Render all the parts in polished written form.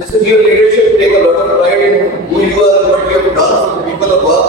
This is your leadership. Take a lot of pride in who you are and what you have done for the people of work.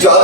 4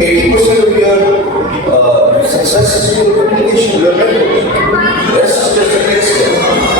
80% of your success is your communication, your network. That's just a fixed thing.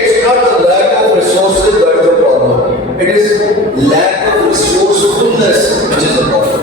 it's not the lack of resources that is the problem. It is lack of resourcefulness which is the problem.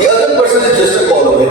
the other person is just a call away.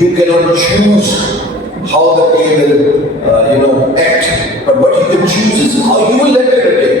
You cannot choose how the day will act, but what you can choose is how you will let it take.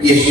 PhD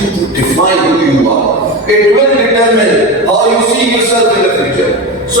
To define who you are, It will determine how you see yourself in the future. So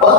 5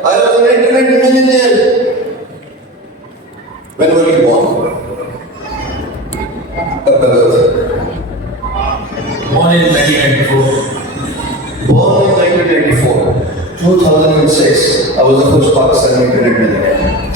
I was an internet millionaire. When were you born? Born in 1994. Born in 1994. 2006. I was the first Pakistani internet millionaire.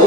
2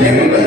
99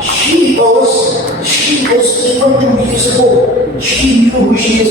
She was even 2 years ago. She knew who she is.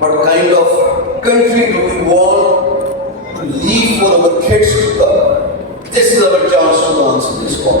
What kind of country do we want to leave for our kids to come? This is our chance to answer this call.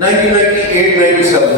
1998-97,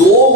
2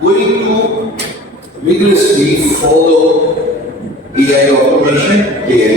going to vigorously follow AI automation, AI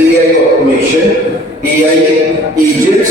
AI automation, AI agents,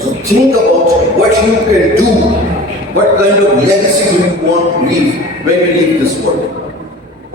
So think about what you can do, what kind of legacy do you want to leave when you leave this world.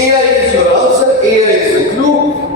AI is your answer, AI is the clue।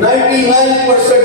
99%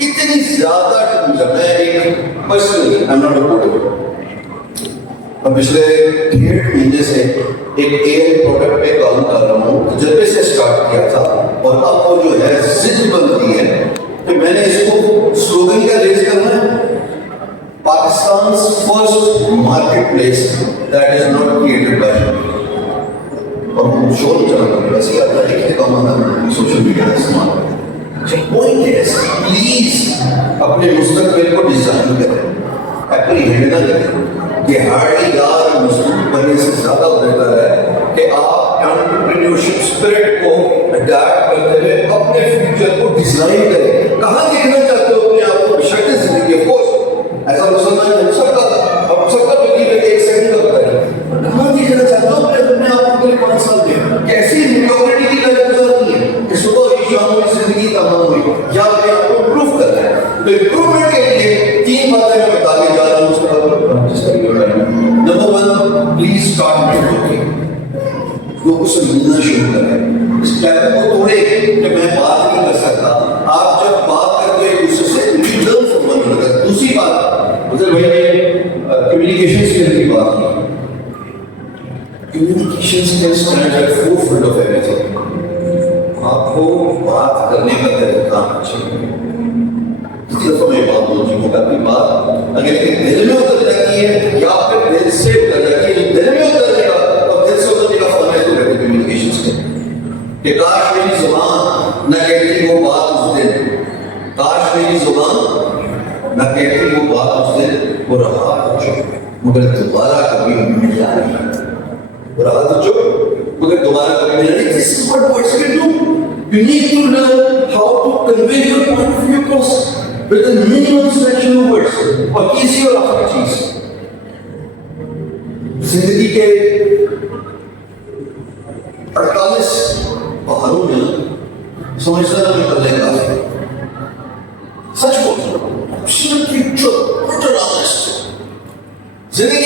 اتنی زیادہ tools ہیں. میں ایک personally I am not a coder. میں پچھلے 1.5 مہینے سے ایک اے آئی پروڈکٹ پہ کام کر رہا ہوں. جب سے اسٹارٹ کیا تھا اور اب وہ جو ہے ضد بن گئی ہے کہ میں نے اس کو سلوگن کا ریز کرنا ہے, Pakistan's first marketplace that is not created by me. اور وہ شو نہیں چلانا, ویسے ہی آتا ہے کہ کام آتا ہے سوشل میڈیا کا استعمال کریں. پوائنٹ ہے پلیز اپنے مستقبل کو ڈیزائن کریں, اپنی ہینڈ نہ کریں. دہاڑی دار مزدور بننے سے زیادہ بہتر ہے کہ آپ انٹرپرینیورشپ اسپرٹ کو اڈاپٹ کرتے ہوئے اپنے فیوچر کو ڈیزائن کریں. کہاں دیکھنا چاہتے ہو اپنے آپ کو بشرط زندگی کو, ایسا مسلمان ہو سکتا تھا, اب سب کا بلیو ہے کہ ایک سیکنڈ کا ہوتا ہے. کہاں دیکھنا چاہتے ہو اپنے آپ کو 5 سال میں کیسی میڈیوکریٹی کی لائف گزارنی ہے کہ صبح کی شام کی زندگی تمام ہوئی, یا اپنے آپ کو امپروو کرنا ہے. تو امپروومنٹ کے لیے 3 باتیں میں بتانے جا رہا ہوں. اس کے بعد نمبر 1, پلیز اسٹارٹ نیٹورکنگ. لوگوں سے ملنا شروع کریں. اس ٹیپ کو توڑے کہ میں بات نہیں کر سکتا. آپ جب بات کرتے ہیں دوسرے سے لرن فرام ون انادر. دوسری بات مطلب بھائی نے کمیونیکیشن اسکل کی بات کی. Communication skill stand at forefront of everything. آپ کو بات کرنے کا طریقہ آنا چاہیے. اس دفعہ میں بات بول چکا ہوں کہ اپنی بات اگر دل میں اتر جاتی ہے یا پھر دل سے اتر جاتی ہے, جو دل میں اترنے کا اور دل سے اترنے کا فن ہے تو کہتے ہیں کمیونیکیشن اسکل. کہ کاش میری زبان نہ کہتی وہ بات اس دن, کاش میری زبان نہ کہتی وہ بات اس دن, وہ رہا تو چپ مگر دوبارہ کبھی ملا نہیں. وہ رہا تو چپ مگر دوبارہ کبھی ملا نہیں. This is what words can do. You need to learn how to convey your point of view across with a minimum selection of words. اور تیسری اور آخری چیز, زندگی کے 48 پہاڑوں میں سمجھتا تھا میں کرنے کا ہے. سچ بولتا ہوں, زندگی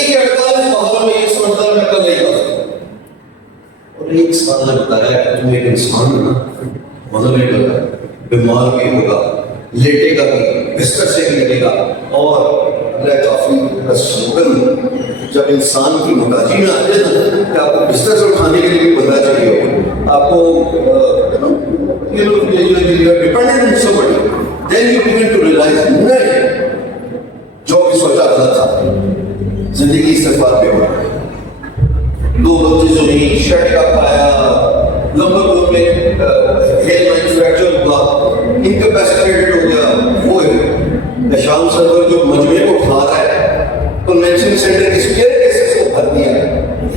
کے 48 پہاڑوں میں یہ سمجھتا تھا میں کرنے کا ہے. اور ایک سوال نے بتایا کہ تم ایک انسان ہے نا, مطلب ہوگا, بیمار بھی ہوگا, لیٹے گا بھی, بستر سے بھی لگے گا. اور اللہ کافی سلوگن جب انسان کی محتاجی میں آتے ہیں کہ آپ کو بستر سے اٹھانے کے لیے بھی بندہ چاہیے ہو, آپ کو dependent in somebody, then you begin to realize نہیں, جو بھی سوچا غلط تھا. زندگی استغفار پہ ہوا, 2 بچے جو نہیں, شرٹ کا کھایا, نمبر 2 میں ہیل مینوفیکچر ہوا, انکیپیسیٹیڈ ہو گیا. وہ ہے شام سرور جو مجموعے کو اٹھا رہا ہے, کنونشن سینٹر کے اسپیئر کیسے سے بھر دیا ہے,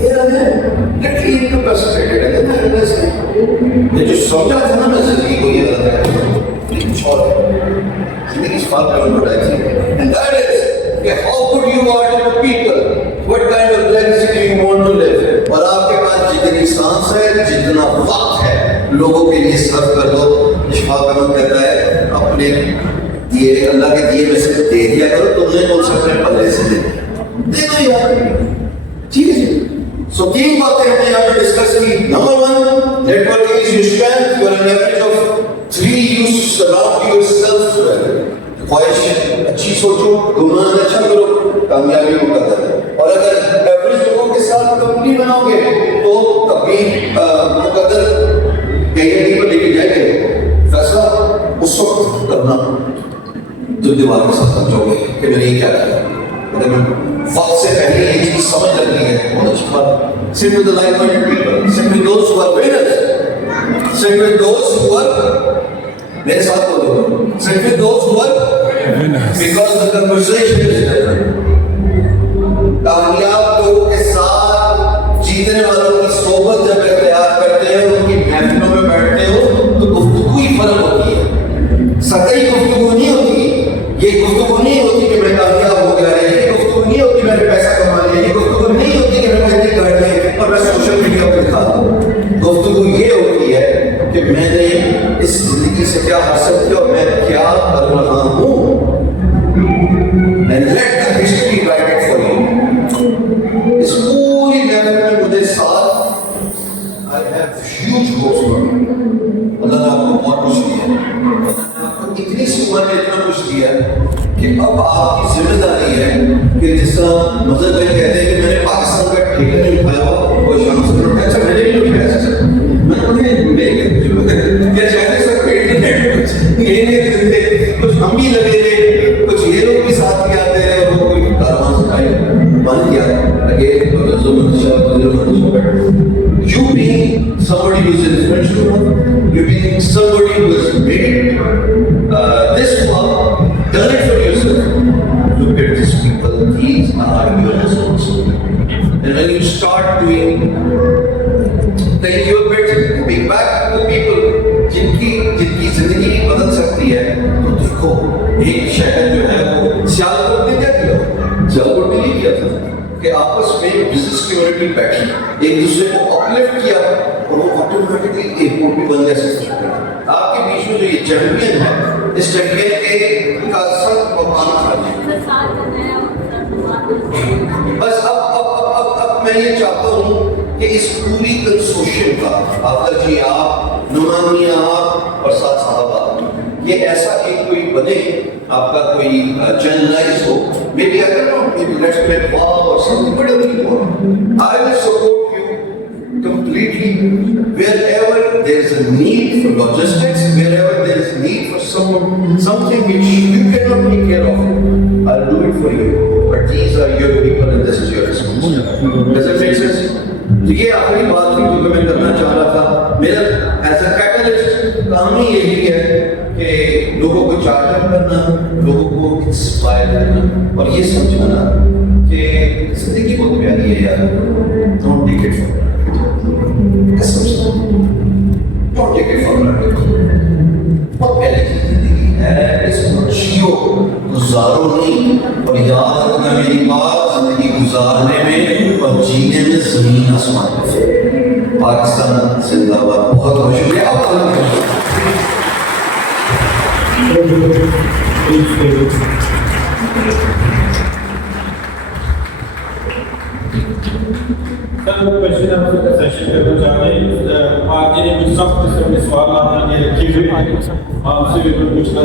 یہ رہا ہے لٹرلی انکیپیسیٹیڈ ہے. یہ جو سمجھا تھا نا میں زندگی کو, یہ غلط ہے, کچھ اور ہے. زندگی اس بات پہ ایڈورٹائزنگ ہے, اینڈ دیٹ از کہ how good you are to the people, what kind of legacy do you want to live. اور آپ کے پاس جتنی سانس ہے, جتنا وقت ہے, لوگوں کے لیے صرف کر دو. اشفاق احمد کہتا ہے اپنے دیے اللہ کے دیے میں سے دے دیا کرو, تم نے کون سا اپنے پلے سے دے دو یار. ٹھیک ہے جی. سو 3 باتیں ہم نے یہاں پہ ڈسکس کی. Number 1, networking is your strength, you are an average of 3, you surround yourself well. خواہش اچھی سوچو, گمان اچھا کرو, کامیابی کو قدر ہے. اور اگر ایوریج لوگوں کے ساتھ کمپنی بناؤ گے تو کبھی مقدر کہیں پر لے کے جائیں گے. فیصلہ اس وقت کرنا جب دیوار کے ساتھ سمجھو گے کہ میں نے یہ کیا کیا. اگر میں وقت سے پہلے یہ چیز سمجھ لگی ہے, بہت اچھی بات. sit with the like-minded people, sit with those who are winners, sit with those who are, میرے ساتھ بولو, sit with those who are winners, because the conversation is different. کامیاب لوگوں کے ساتھ جیتنے والوں کی صحبت جب اختیار کرتے ہیں, ان کی محفلوں میں بیٹھتے ہو تو گفتگو ہی فرق ہوتی ہے. سطحی گفتگو نہیں ہوتی. یہ گفتگو نہیں ہوتی کہ میں کامیاب ہو گیا ہے, یہ گفتگو نہیں ہوتی میں نے پیسہ کما لیا, یہ گفتگو نہیں ہوتی کہ میں کہیں گھر لے اور میں سوشل میڈیا پہ دکھا دوں. گفتگو یہ ہوتی ہے کہ میں نے اس زندگی سے کیا حاصل کیا اور میں کیا کیا کہ اب آپ کی ذمہ داری ہے کہ جس طرح مظہر بھائی کہتے ہیں کہ میں نے پاکستان کا ٹھیکہ نہیں اٹھایا ہوا وہ شام سے اٹھایا اچھا میں نے نہیں اٹھایا سر میں انہیں کیا چاہتے سر پیٹ نہیں دیتے کچھ ہم بھی لگے تھے کچھ یہ لوگ بھی ساتھ ہی آتے رہے اور وہ کوئی کاروان سے آئے بند کیا again you being somebody who is influential, you being somebody who has made this work, done it for yourself. Look at these people, these are your responsibility. And when you start doing, take your bit, giving back to the people, جن کی زندگی بدل سکتی ہے تو دیکھو ایک شہر جو ہے وہ سیالکوٹ نے کیا کیا سیالکوٹ نے یہ کیا تھا کہ آپس میں بزنس کمیونٹی بیٹھی ایک دوسرے کو اپلفٹ کیا اور وہ آٹومیٹکلی ایئرپورٹ بھی بن گیا سسٹم آپ کے بیچ میں جو یہ چیمپئن ہے اس چیمپئن کے کا سب مکان کھا بس اب میں یہ چاہتا ہوں کہ اس پوری کنسوشن کا آخر جی آپ نمانیہ آپ اور ساتھ صحابہ یہ ایسا ایک کوئی بنے آپ کا کوئی چینلائز ہو maybe I don't know, maybe let's play ball or something, whatever you want. I will support you completely wherever there is a need for logistics, wherever there is need for something which you cannot take care of. I'll do it for you. But these are your people and this is your responsibility. Does it make sense? یہ آخری بات تھی جو میں کرنا چاہ رہا تھا میرا ایز اے کیٹلسٹ کام ہی یہی ہے کہ لوگوں کو چارجر کرنا لوگوں کو انسپائر کرنا اور یہ سمجھانا کہ زندگی بہت پیاری ہے یار don't take it for granted قسم سے don't take it for granted بہت پیاری زندگی ہے اس کو جیو گزارو نہیں اور یاد رکھنا میری بات زندگی گزارنے میں اور جینے میں زمین آسمان پہ پاکستان زندہ باد بہت بہت شکریہ آپ کوشچن آپ سے سیشن کرنا چاہ رہے ہیں آج یہ جو سخت قسم کے سوال آپ نے رکھے ہوئے ہیں آپ سے بھی پوچھنا